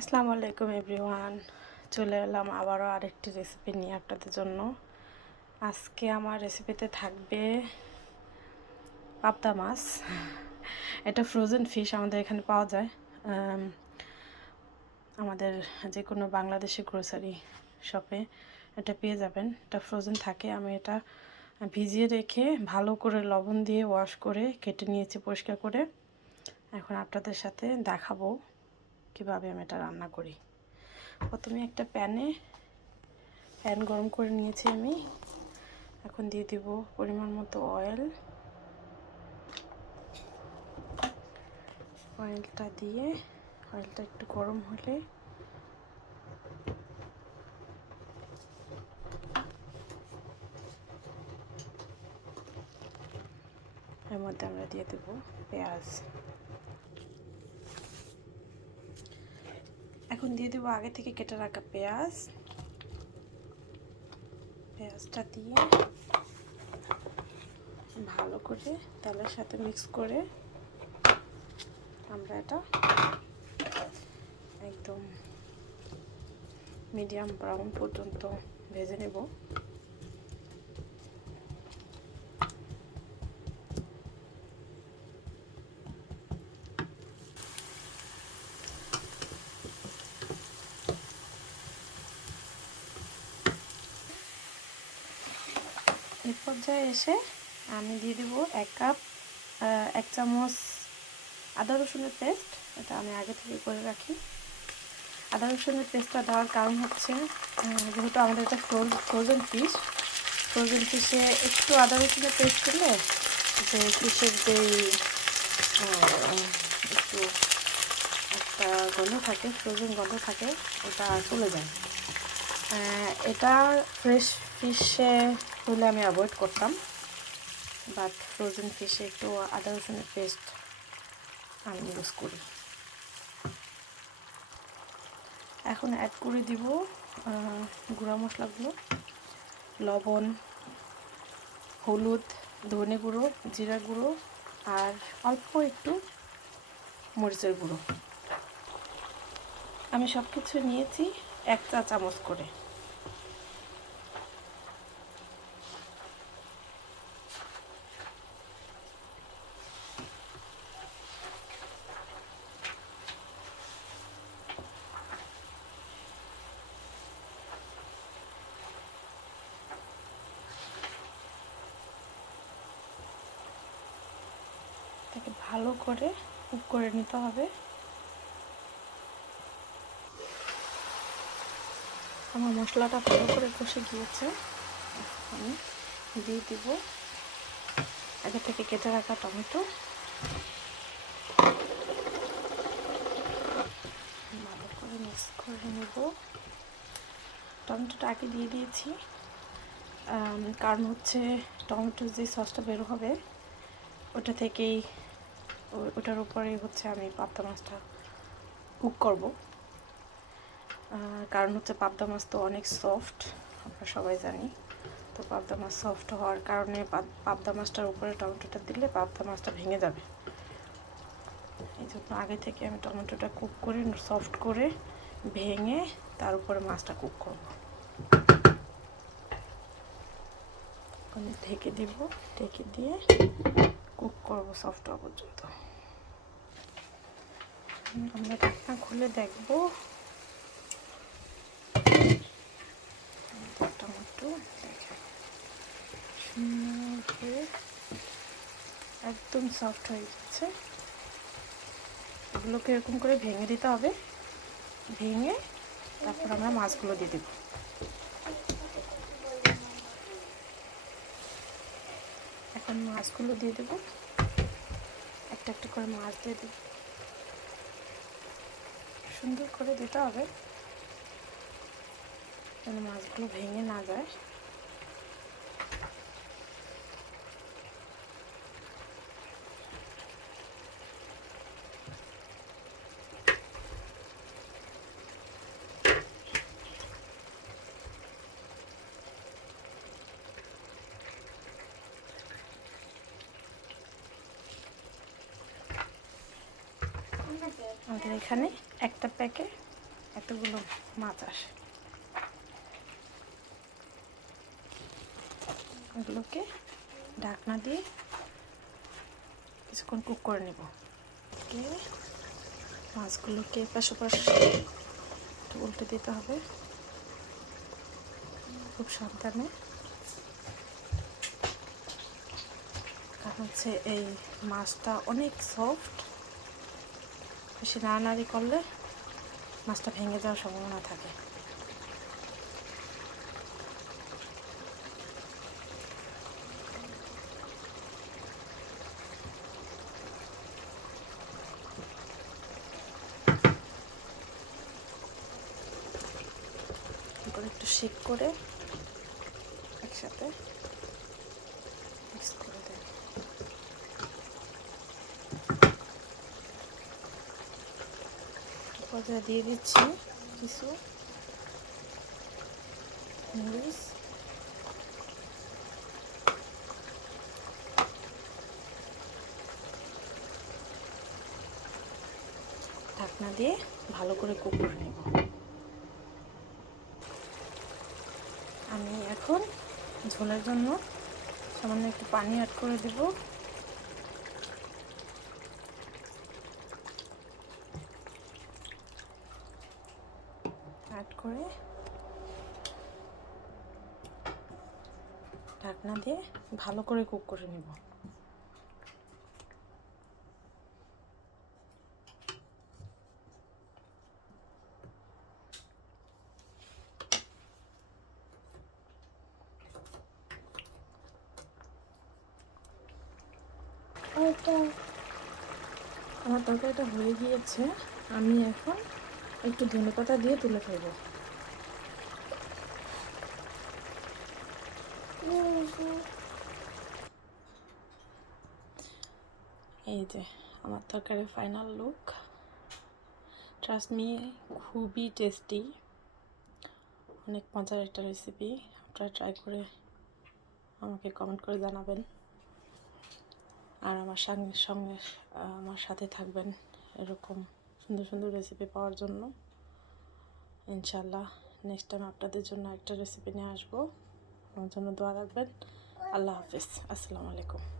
আসসালামু আলাইকুম এভরিওয়ান। চলে এলাম আবারও আরেকটি রেসিপি নিয়ে আপনাদের জন্য। আজকে আমার রেসিপিতে থাকবে পাবদা মাছ। এটা ফ্রোজেন ফিশ আমাদের এখানে পাওয়া যায়। আমাদের যে কোনো বাংলাদেশি গ্রোসারি শপে এটা পেয়ে যাবেন। এটা ফ্রোজেন থাকে। আমি এটা ভিজিয়ে রেখে ভালো করে লবণ দিয়ে ওয়াশ করে কেটে নিয়েছি পরিষ্কার করে। এখন আপনাদের সাথে দেখাবো কীভাবে আমি এটা রান্না করি? প্রথমে একটা প্যানে, প্যান গরম করে নিয়েছি আমি। এখন দিয়ে দিব পরিমাণ মতো অয়েল। অয়েলটা দিয়ে, অয়েলটা একটু গরম হলে এর মধ্যে আমরা দিয়ে দেবো পেঁয়াজ। এখন দিয়ে দেবো আগে থেকে কেটে রাখা পেঁয়াজ। পেঁয়াজটা দিয়ে ভালো করে তেলের সাথে মিক্স করে আমরা এটা একদম মিডিয়াম ব্রাউন পর্যন্ত ভেজে নেব। এই পর্যায়ে এসে আমি দিয়ে দিব এক কাপ এক চামচ আদা রসুনের পেস্ট। এটা আমি আগে থেকে করে রাখি। আদা রসুনের পেস্টটা দেওয়ার কারণ হচ্ছে যেহেতু আমাদের এটা ফ্রোজেন ফিশ, ফ্রোজেন ফিশে একটু আদা রসুনের পেস্ট দিলে যে ফিশের যেই একটু একটা গন্ধ থাকে, ফ্রোজেন গন্ধ থাকে, ওটা চলে যায়। এটা ফ্রেশ ফিশে হলে আমি অ্যাভয়েড করতাম বাট ফ্রোজেন ফিশে একটু আদা রসুনের পেস্ট আমি ইউজ করি। এখন অ্যাড করে দিব গুঁড়া মশলাগুলো, লবণ, হলুদ, ধনে গুঁড়ো, জিরা গুঁড়ো, আর অল্প একটু মরিচের গুঁড়ো। আমি সব কিছু নিয়েছি এক চা চামচ করে। ভালো করে কুক করে নিতে হবে। আমার মশলাটা ভালো করে কষে গিয়েছে। আমি দিয়ে দিব আগে থেকে কেটে রাখা টমেটো। ভালো করে মিক্স করে নেব। টমেটোটা আগে দিয়ে দিয়েছি। কারণ হচ্ছে টমেটোর যে সসটা বের হবে, ওটা থেকেই ওটার উপরেই হচ্ছে আমি পাবদা মাছটা কুক করব। কারণ হচ্ছে পাবদা মাছ তো অনেক সফট আমরা সবাই জানি। তো পাবদা মাছ সফট হওয়ার কারণে পাব- পাবদা মাছটার উপরে টমেটোটা দিলে পাবদা মাছটা ভেঙে যাবে। এই জন্য আগে থেকে আমি টমেটোটা কুক করে সফট করে ভেঙে তার উপরে মাছটা কুক করব। ঢেকে দিব, ঢেকে দিয়ে কুক করব সফট হওয়া পর্যন্ত। আমরা ঢাকনা খুলে দেখব। টমেটো একদম সফট হয়ে যাচ্ছে এগুলোকে এরকম করে ভেঙে দিতে হবে। ভেঙে তারপর আমরা মাছগুলো দিয়ে দেবো। এখন মাছগুলো দিয়ে দেবো। একটা একটা করে মাছ দিয়ে দেব। সুন্দর করে দিতে হবে। যেন মাছগুলো ভেঙে না যায়। আমাদের এখানে একটা প্যাকে এতগুলো মাছ আসে। এগুলোকে ঢাকনা দিয়ে কিছুক্ষণ কুক করে নেব। মাছগুলোকে এপাশ একটু উল্টে দিতে হবে। খুব সাবধানে। কারণ হচ্ছে এই মাছটা অনেক সফট বেশি নাড়ানাড়ি করলে মাছটা ভেঙে যাওয়ার সম্ভাবনা থাকে। একটু শেক করে একসাথে মিক্স করে দেয় পর্যায়ে দিয়ে দিচ্ছি। কিছু ঢাকনা দিয়ে ভালো করে কুক করে নেব। আমি এখন ঝোলের জন্য সামান্য একটু পানি অ্যাড করে দেব। অ্যাড করে ঢাকনা দিয়ে ভালো করে কুক করে নেব। আমার তরকারিটা হয়ে গিয়েছে। আমি এখন একটু ধনে পাতা দিয়ে তুলে ফেলব এই যে, আমার তরকারির ফাইনাল লুক ট্রাস্ট মি খুবই টেস্টি অনেক মজার একটা রেসিপি আপনারা ট্রাই করে আমাকে কমেন্ট করে জানাবেন। আর আমার সঙ্গে সঙ্গে আমার সাথে থাকবেন এরকম। সুন্দর সুন্দর রেসিপি পাওয়ার জন্য। ইনশাল্লাহ নেক্সট টাইম আপনাদের জন্য একটা রেসিপি নিয়ে আসব। আমার জন্য দোয়া রাখবেন। আল্লাহ হাফিজ। আসসালামু আলাইকুম।